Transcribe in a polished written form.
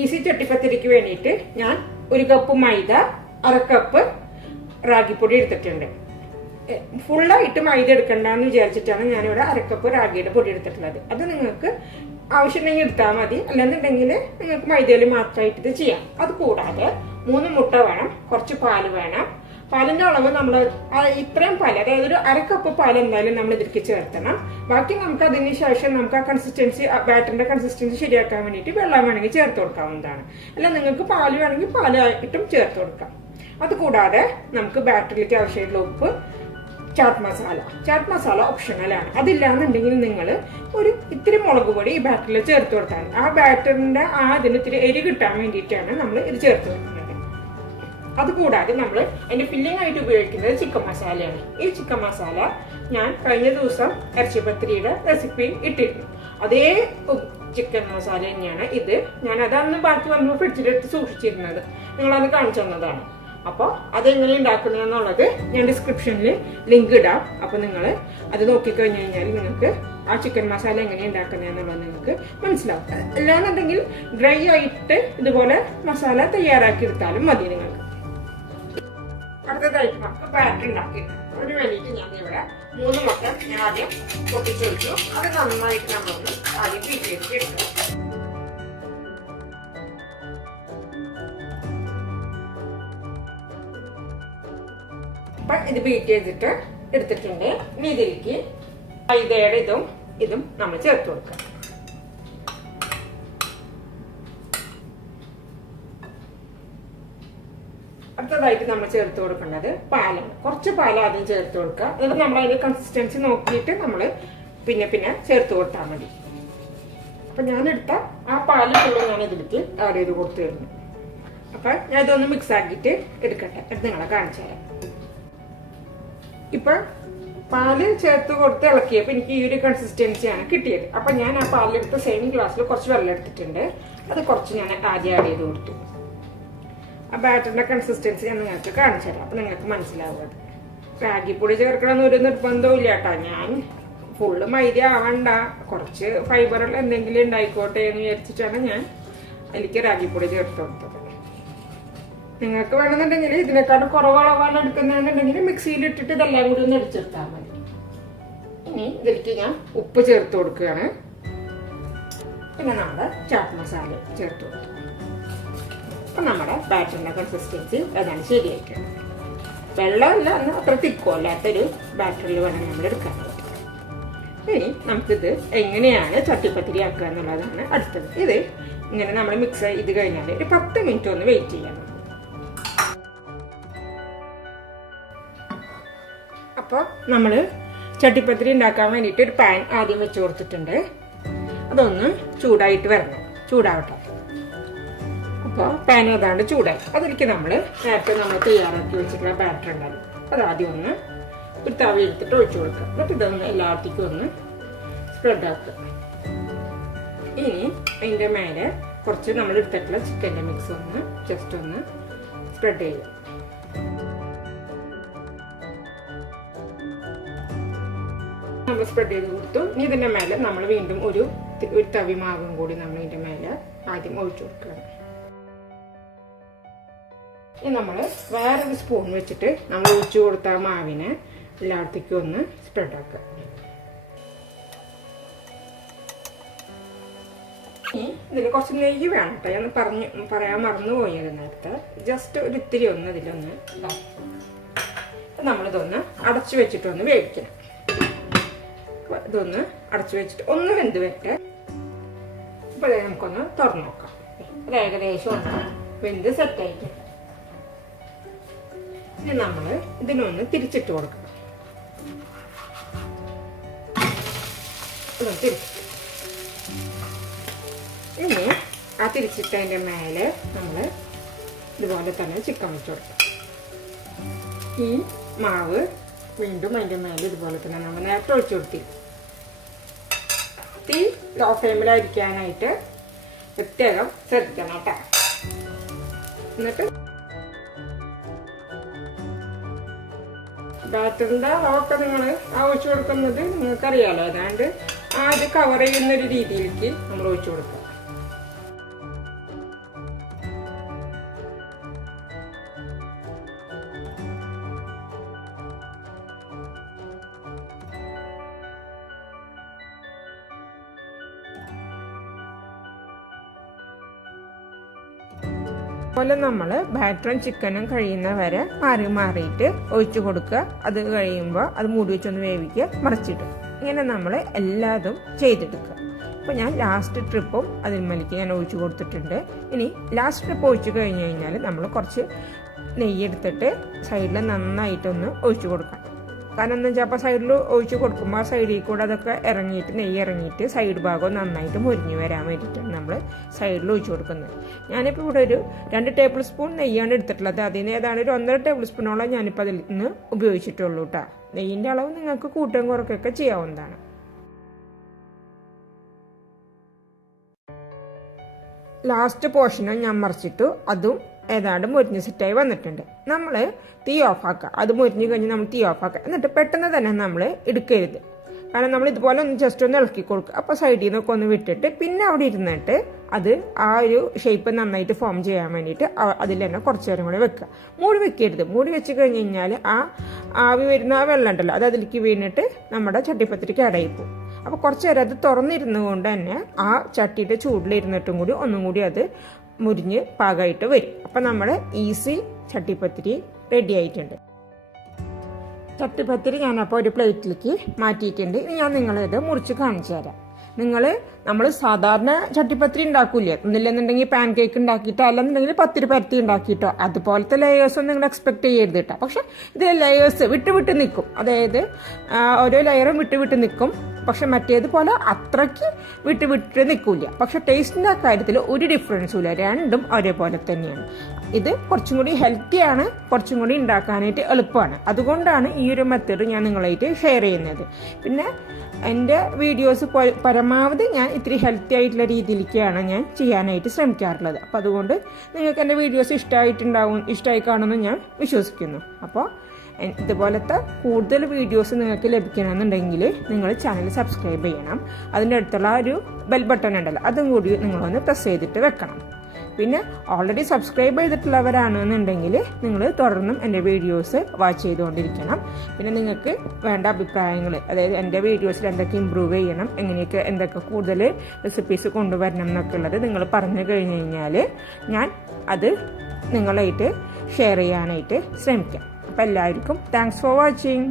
Easy ചട്ടിപ്പത്തിരിക്ക് വേണ്ടിയിട്ട് ഞാൻ 1 cup മൈദ, 1/2 cup റാഗിപ്പൊടി എടുത്തിട്ടുണ്ട്. ഫുള്ളായിട്ട് മൈദ എടുക്കണ്ടെന്ന് വിചാരിച്ചിട്ടാണ് ഞാനിവിടെ 1/2 കപ്പ് റാഗിയുടെ പൊടി എടുത്തിട്ടുള്ളത്. അത് നിങ്ങൾക്ക് ആവശ്യമുണ്ടെങ്കിൽ എടുത്താൽ മതി, അല്ലെന്നുണ്ടെങ്കിൽ നിങ്ങൾക്ക് മൈദയിൽ മാത്രമായിട്ട് ഇത് ചെയ്യാം. അത് കൂടാതെ 3 മുട്ട വേണം, കുറച്ച് പാല് വേണം. പാലിന്റെ അളവ് നമ്മൾ ഇത്രയും പാല്, അതായത് ഒരു 1/2 കപ്പ് പാൽ എന്തായാലും നമ്മൾ ഇതിലേക്ക് ചേർത്തണം. ബാക്കി നമുക്ക് അതിന് ശേഷം നമുക്ക് ആ കൺസിസ്റ്റൻസി, ബാറ്ററിന്റെ കൺസിസ്റ്റൻസി ശരിയാക്കാൻ വേണ്ടിയിട്ട് വെള്ളം വേണമെങ്കിൽ ചേർത്ത് കൊടുക്കാവുന്നതാണ്. അല്ല നിങ്ങൾക്ക് പാല് വേണമെങ്കിൽ പാലായിട്ടും ചേർത്ത് കൊടുക്കാം. അതുകൂടാതെ നമുക്ക് ബാറ്ററിലേക്ക് ആവശ്യമായിട്ടുള്ള ഉപ്പ്, ചാട്ട് മസാല ഓപ്ഷണലാണ്. അതില്ലാന്നുണ്ടെങ്കിൽ നിങ്ങൾ ഒരു ഇത്തിരി മുളക് പൊടി ഈ ബാറ്ററിൽ ചേർത്ത് കൊടുത്താൽ ആ ബാറ്ററിന്റെ അതിന് ഇത്തിരി എരി കിട്ടാൻ വേണ്ടിയിട്ടാണ് നമ്മൾ ഇത് ചേർത്ത് കൊടുക്കുന്നത്. അതുകൂടാതെ നമ്മൾ അതിന്റെ ഫില്ലിംഗ് ആയിട്ട് ഉപയോഗിക്കുന്നത് ചിക്കൻ മസാലയാണ്. ഈ ചിക്കൻ മസാല ഞാൻ കഴിഞ്ഞ ദിവസം ഇറച്ചി പത്തിരിയുടെ റെസിപ്പി ഇട്ടിരുന്നു. അതേ ചിക്കൻ മസാല തന്നെയാണ് ഇത്. ഞാൻ അതന്ന് ബാക്കി വന്ന് ഫ്രിഡ്ജിലെടുത്ത് സൂക്ഷിച്ചിരുന്നത്, നിങ്ങളത് കാണിച്ചു തന്നതാണ്. അപ്പോൾ അതെങ്ങനെ ഉണ്ടാക്കുന്നതെന്നുള്ളത് ഞാൻ ഡിസ്ക്രിപ്ഷനിൽ ലിങ്ക് ഇടാം. അപ്പോൾ നിങ്ങൾ അത് നോക്കിക്കഴിഞ്ഞ് കഴിഞ്ഞാൽ നിങ്ങൾക്ക് ആ ചിക്കൻ മസാല എങ്ങനെ ഉണ്ടാക്കുന്നതെന്നുള്ളത് നിങ്ങൾക്ക് മനസ്സിലാവും. അല്ലാന്നുണ്ടെങ്കിൽ ഡ്രൈ ആയിട്ട് ഇതുപോലെ മസാല തയ്യാറാക്കി എടുത്താലും മതി നിങ്ങൾക്ക്. അടുത്തതായിട്ട് നമുക്ക് ബാറ്റർ ഉണ്ടാക്കിയിട്ട് അതിന് വേണ്ടിയിട്ട് ഞാൻ ഇവിടെ 3 മുട്ട ഞാൻ ആദ്യം പൊട്ടിച്ചൊഴിച്ചു. അത് നന്നായിട്ട് നമ്മളൊന്ന് ആദ്യം ബീറ്റ് ചെയ്തിട്ട് എടുക്കാം. ഇത് ബീറ്റ് ചെയ്തിട്ട് എടുത്തിട്ടുണ്ട്. ഇനി ഇതിലേക്ക് മൈദയുടെ ഇതും നമ്മൾ ചേർത്ത് കൊടുക്കാം. അടുത്തതായിട്ട് നമ്മൾ ചേർത്ത് കൊടുക്കേണ്ടത് പാലാണ്. കുറച്ച് പാൽ ആദ്യം ചേർത്ത് കൊടുക്കുക. എന്നിട്ട് നമ്മൾ അതിന്റെ കൺസിസ്റ്റൻസി നോക്കിയിട്ട് നമ്മൾ പിന്നെ ചേർത്ത് കൊടുത്താൽ മതി. അപ്പൊ ഞാൻ എടുത്ത ആ പാല് കൂടെ ഞാൻ ഇതിലേക്ക് ആഡ് ചെയ്ത് കൊടുത്തു തരുന്നു. അപ്പൊ ഞാൻ ഇതൊന്ന് മിക്സ് ആക്കിയിട്ട് എടുക്കട്ടെ, അത് നിങ്ങളെ കാണിച്ചു തരാം. ഇപ്പൊ പാല് ചേർത്ത് കൊടുത്ത് ഇളക്കിയപ്പോൾ എനിക്ക് ഈ ഒരു കൺസിസ്റ്റൻസിയാണ് കിട്ടിയത്. അപ്പൊ ഞാൻ ആ പാലെടുത്ത് സെയിം ഗ്ലാസ്സിൽ കുറച്ച് വെള്ളം എടുത്തിട്ടുണ്ട്. അത് കുറച്ച് ഞാൻ ആദ്യം ആഡ് ചെയ്ത് കൊടുത്തു. ആ ബാറ്ററിന്റെ കൺസിസ്റ്റൻസി ഞാൻ നിങ്ങൾക്ക് കാണിച്ചു തരാം, അപ്പൊ നിങ്ങൾക്ക് മനസ്സിലാവും. റാഗിപ്പൊടി ചേർക്കണമെന്ന് ഒരു നിർബന്ധവും ഇല്ല കേട്ടോ. ഞാൻ ഫുള്ള് മൈദ ആവണ്ട, കുറച്ച് ഫൈബറുള്ള എന്തെങ്കിലും ഉണ്ടായിക്കോട്ടെ എന്ന് വിചാരിച്ചിട്ടാണ് ഞാൻ എനിക്ക് റാഗിപ്പൊടി ചേർത്ത് കൊടുത്തത്. നിങ്ങൾക്ക് വേണമെന്നുണ്ടെങ്കിൽ ഇതിനെക്കാട്ടും കുറവളവാണ് എടുക്കുന്നതെന്നുണ്ടെങ്കിൽ മിക്സിയിൽ ഇട്ടിട്ട് ഇതെല്ലാം കൂടി ഒന്ന് അടിച്ചെടുത്താൽ മതി. ഇനി ഇതിലേക്ക് ഞാൻ ഉപ്പ് ചേർത്ത് കൊടുക്കുകയാണ്. പിന്നെ നമ്മുടെ ചാട്ട് മസാല ചേർത്ത് കൊടുത്തു. അപ്പൊ നമ്മുടെ ബാറ്ററിന്റെ കൺസിസ്റ്റൻസി ഏതാണ് ശരിയായിട്ടുണ്ട്. വെള്ളമല്ല, എന്നാൽ അത്ര തിക്കോ അല്ലാത്തൊരു ബാറ്ററിൽ വേണം നമ്മൾ എടുക്കാൻ. ഇനി നമുക്കിത് എങ്ങനെയാണ് ചട്ടിപ്പത്തിരി ആക്കുക എന്നുള്ളതാണ് അടുത്തത്. ഇത് ഇങ്ങനെ നമ്മൾ മിക്സ് ചെയ്ത് കഴിഞ്ഞാൽ ഒരു 10 മിനിറ്റ് ഒന്ന് വെയിറ്റ് ചെയ്യാം. അപ്പോൾ നമ്മൾ ചട്ടിപ്പത്തിരി ഉണ്ടാക്കാൻ വേണ്ടിയിട്ട് ഒരു പാൻ ആദ്യം വെച്ച് കൊടുത്തിട്ടുണ്ട്. അതൊന്ന് ചൂടായിട്ട് വരണം, ചൂടാവട്ടെ. അപ്പോൾ പാൻ ഏതാണ്ട് ചൂടായി. അതിലേക്ക് നമ്മൾ നേരത്തെ നമ്മൾ തയ്യാറാക്കി വെച്ചിട്ടുള്ള ബാറ്റർ ഉണ്ടാകും, അതാദ്യം ഒന്ന് ഒരു തവി എടുത്തിട്ട് ഒഴിച്ചു കൊടുക്കുക. എന്നിട്ട് ഇതൊന്ന് എല്ലാവർക്കും ഒന്ന് സ്പ്രെഡ് ആക്കുക. ഇനി അതിൻ്റെ മേലെ കുറച്ച് നമ്മൾ എടുത്തിട്ടുള്ള ചിക്കൻ്റെ മിക്സ് ഒന്ന് ജസ്റ്റ് ഒന്ന് സ്പ്രെഡ് ചെയ്യുക. നമ്മൾ സ്പ്രെഡ് ചെയ്ത് കൊടുത്തു. ഇനി ഇതിൻ്റെ മേലെ നമ്മൾ വീണ്ടും ഒരു തവി മാവും കൂടി നമ്മൾ ഇതിൻ്റെ മേലെ ആദ്യം ഒഴിച്ചു കൊടുക്കുകയാണ്. ഇനി നമ്മൾ വേറൊരു സ്പൂൺ വെച്ചിട്ട് നമ്മൾ ഒഴിച്ചു കൊടുത്ത മാവിനെ എല്ലായിടത്തേക്കും ഒന്ന് സ്പ്രെഡ് ആക്കുക. ഇനി ഇതിൽ കുറച്ച് നെയ്യ് വേണം കേട്ടോ. ഞാൻ പറയാൻ മറന്നുപോയത് നേരത്തെ. ജസ്റ്റ് ഒരു ഇത്തിരി ഒന്ന് ഇതിലൊന്ന് നമ്മളിതൊന്ന് അടച്ചു വെച്ചിട്ടൊന്ന് വേവിക്കണം. ഇതൊന്ന് അടച്ചു വെച്ചിട്ട് ഒന്ന് വെന്ത് വരട്ടെ. അപ്പോൾ നമുക്കൊന്ന് തുറന്നു നോക്കാം. അത് ഏകദേശം ഒന്ന് വെന്ത് സെറ്റായിട്ട്. ഇനി നമ്മൾ ഇതിനൊന്ന് തിരിച്ചിട്ട് കൊടുക്കണം. ഇനി ആ തിരിച്ചിട്ടതിൻ്റെ മേലെ നമ്മൾ ഇതുപോലെ തന്നെ ചിക്കൻ വെച്ച് കൊടുക്കാം. ഈ മാവ് വീണ്ടും അതിൻ്റെ മേലെ ഇതുപോലെ തന്നെ നമ്മൾ നേരത്തെ ഒഴിച്ചു കൊടുത്തി. തീ ലോ ഫ്ലെയിമിലായിരിക്കാനായിട്ട് പ്രത്യേകം ശ്രദ്ധിക്കണം കേട്ടോ. എന്നിട്ട് ബാറ്ററിൻ്റെ അളവൊക്കെ നിങ്ങൾ ഒഴിച്ചു കൊടുക്കുന്നത് നിങ്ങൾക്കറിയാമല്ലോ. അതാണ്ട് അത് കവർ ചെയ്യുന്നൊരു രീതിയിലേക്ക് നമ്മൾ ഒഴിച്ചു കൊടുക്കുക. അതുപോലെ നമ്മൾ ബാറ്ററും ചിക്കനും കഴിയുന്ന വരെ മാറിയിട്ട് ഒഴിച്ചു കൊടുക്കുക. അത് കഴിയുമ്പോൾ അത് മൂടി വെച്ചൊന്ന് വേവിക്കുക, മറിച്ചിട്ട് ഇങ്ങനെ നമ്മൾ എല്ലാതും ചെയ്തെടുക്കുക. അപ്പോൾ ഞാൻ ലാസ്റ്റ് ട്രിപ്പും അതിന്മേലേക്ക് ഞാൻ ഒഴിച്ചു കൊടുത്തിട്ടുണ്ട്. ഇനി ലാസ്റ്റ് ട്രിപ്പ് ഒഴിച്ചു കഴിഞ്ഞ് കഴിഞ്ഞാൽ നമ്മൾ കുറച്ച് നെയ്യെടുത്തിട്ട് സൈഡിൽ നന്നായിട്ടൊന്ന് ഒഴിച്ചു കൊടുക്കണം. കാരണം എന്താ വെച്ചാൽ അപ്പോൾ സൈഡിൽ ഒഴിച്ച് കൊടുക്കുമ്പോൾ ആ സൈഡിൽ കൂടെ അതൊക്കെ ഇറങ്ങിയിട്ട് നെയ്യ് ഇറങ്ങിയിട്ട് സൈഡ് ഭാഗം നന്നായിട്ട് മുരിഞ്ഞ് വരാൻ വേണ്ടിയിട്ടാണ് നമ്മൾ സൈഡിൽ ഒഴിച്ച് കൊടുക്കുന്നത്. ഞാനിപ്പോൾ ഇവിടെ ഒരു 2 ടേബിൾ സ്പൂൺ നെയ്യാണ് എടുത്തിട്ടുള്ളത്. അതിന് ഏതാണ്ട് ഒരു 1.5 ടേബിൾ സ്പൂണോളം ഞാനിപ്പോൾ അതിൽ നിന്ന് ഉപയോഗിച്ചിട്ടുള്ളൂ കേട്ടോ. നെയ്യിൻ്റെ അളവ് നിങ്ങൾക്ക് കൂട്ടുകയും കുറയ്ക്കുകയൊക്കെ ചെയ്യാവുന്നതാണ്. ലാസ്റ്റ് പോർഷനും ഞാൻ മറിച്ചിട്ടു. അതും ഏതാണ്ട് മുരിഞ്ഞ് സെറ്റായി വന്നിട്ടുണ്ട്. നമ്മൾ തീ ഓഫാക്കുക. അത് മുരിഞ്ഞ് കഴിഞ്ഞ് നമ്മൾ തീ ഓഫാക്കുക. എന്നിട്ട് പെട്ടെന്ന് തന്നെ നമ്മൾ എടുക്കരുത്. കാരണം നമ്മൾ ഇതുപോലെ ഒന്ന് ജസ്റ്റ് ഒന്ന് ഇളക്കി കൊടുക്കുക. അപ്പോൾ സൈഡിൽ നിന്നൊക്കെ ഒന്ന് വിട്ടിട്ട് പിന്നെ അവിടെ ഇരുന്നിട്ട് അത് ആ ഒരു ഷേപ്പ് നന്നായിട്ട് ഫോം ചെയ്യാൻ വേണ്ടിയിട്ട് അതിൽ തന്നെ കുറച്ച് നേരം കൂടി വെക്കുക. മൂടി വെക്കരുത്. മൂടി വെച്ച് കഴിഞ്ഞ് കഴിഞ്ഞാൽ ആ ആവി വരുന്ന ആ വെള്ളം ഉണ്ടല്ലോ അത് അതിലേക്ക് വീണിട്ട് നമ്മുടെ ചട്ടിപ്പത്തിരിക്ക് അടയി പോകും. അപ്പോൾ കുറച്ച് നേരം അത് തുറന്നിരുന്നുകൊണ്ട് തന്നെ ആ ചട്ടിയുടെ ചൂടിലിരുന്നിട്ടും കൂടി ഒന്നും കൂടി അത് മുരിഞ്ഞ് പാകമായിട്ട് വരും. അപ്പം നമ്മുടെ ഈസി ചട്ടിപ്പത്തിരി റെഡി ആയിട്ടുണ്ട്. ചട്ടിപ്പത്തിരി ഞാനപ്പോൾ ഒരു പ്ലേറ്റിലേക്ക് മാറ്റിയിട്ടുണ്ട്. ഇനി ഞാൻ നിങ്ങളിത് മുറിച്ച് കാണിച്ചു തരാം. നമ്മൾ സാധാരണ ചട്ടിപ്പത്തിരി ഉണ്ടാക്കൂലേ, ഒന്നില്ലെന്നുണ്ടെങ്കിൽ പാൻ കേക്ക് ഉണ്ടാക്കിയിട്ടോ അല്ലെന്നുണ്ടെങ്കിൽ പത്തിരി പരത്തി ഉണ്ടാക്കിയിട്ടോ അതുപോലത്തെ ലെയേഴ്സൊന്നും നിങ്ങൾ എക്സ്പെക്ട് ചെയ്യരുത് കേട്ടോ. പക്ഷെ ഇതിലെ ലെയേഴ്സ് വിട്ട് നിൽക്കും. അതായത് ഓരോ ലെയറും വിട്ട് നിൽക്കും. പക്ഷെ മറ്റേതുപോലെ അത്രയ്ക്ക് വിട്ട് നിൽക്കില്ല. പക്ഷെ ടേസ്റ്റിൻ്റെ കാര്യത്തിൽ ഒരു ഡിഫറൻസും ഇല്ല. രണ്ടും ഒരേപോലെ തന്നെയാണ്. ഇത് കുറച്ചും കൂടി ഹെൽത്തിയാണ്, കുറച്ചും കൂടി ഉണ്ടാക്കാനായിട്ട് എളുപ്പമാണ്. അതുകൊണ്ടാണ് ഈ ഒരു മെത്തേഡ് ഞാൻ നിങ്ങളായിട്ട് ഷെയർ ചെയ്യുന്നത്. പിന്നെ എൻ്റെ വീഡിയോസ് പരമാവധി ഞാൻ ഇത്തിരി ഹെൽത്തി ആയിട്ടുള്ള രീതിയിലേക്കാണ് ഞാൻ ചെയ്യാനായിട്ട് ശ്രമിക്കാറുള്ളത്. അപ്പോൾ അതുകൊണ്ട് നിങ്ങൾക്ക് എൻ്റെ വീഡിയോസ് ഇഷ്ടമായി കാണുമെന്ന് ഞാൻ വിശ്വസിക്കുന്നു. അപ്പോൾ ഇതുപോലത്തെ കൂടുതൽ വീഡിയോസ് നിങ്ങൾക്ക് ലഭിക്കണമെന്നുണ്ടെങ്കിൽ നിങ്ങൾ ചാനൽ സബ്സ്ക്രൈബ് ചെയ്യണം. അതിൻ്റെ അടുത്തുള്ള ഒരു ബെൽ ബട്ടൺ ഉണ്ടല്ലോ അതും കൂടി നിങ്ങളൊന്ന് പ്രസ് ചെയ്തിട്ട് വെക്കണം. പിന്നെ ഓൾറെഡി സബ്സ്ക്രൈബ് ചെയ്തിട്ടുള്ളവരാണെന്നുണ്ടെങ്കിൽ നിങ്ങൾ തുടർന്നും എൻ്റെ വീഡിയോസ് വാച്ച് ചെയ്തുകൊണ്ടിരിക്കണം. പിന്നെ നിങ്ങൾക്ക് വേണ്ട അഭിപ്രായങ്ങൾ, അതായത് എൻ്റെ വീഡിയോസിൽ എന്തൊക്കെ ഇമ്പ്രൂവ് ചെയ്യണം, എങ്ങനെയൊക്കെ എന്തൊക്കെ കൂടുതൽ റെസിപ്പീസ് കൊണ്ടുവരണം എന്നൊക്കെ ഉള്ളത് നിങ്ങൾ പറഞ്ഞു കഴിഞ്ഞ് കഴിഞ്ഞാൽ ഞാൻ അത് നിങ്ങളായിട്ട് ഷെയർ ചെയ്യാനായിട്ട് ശ്രമിക്കാം. അപ്പോൾ എല്ലാവർക്കും താങ്ക്സ് ഫോർ വാച്ചിങ്.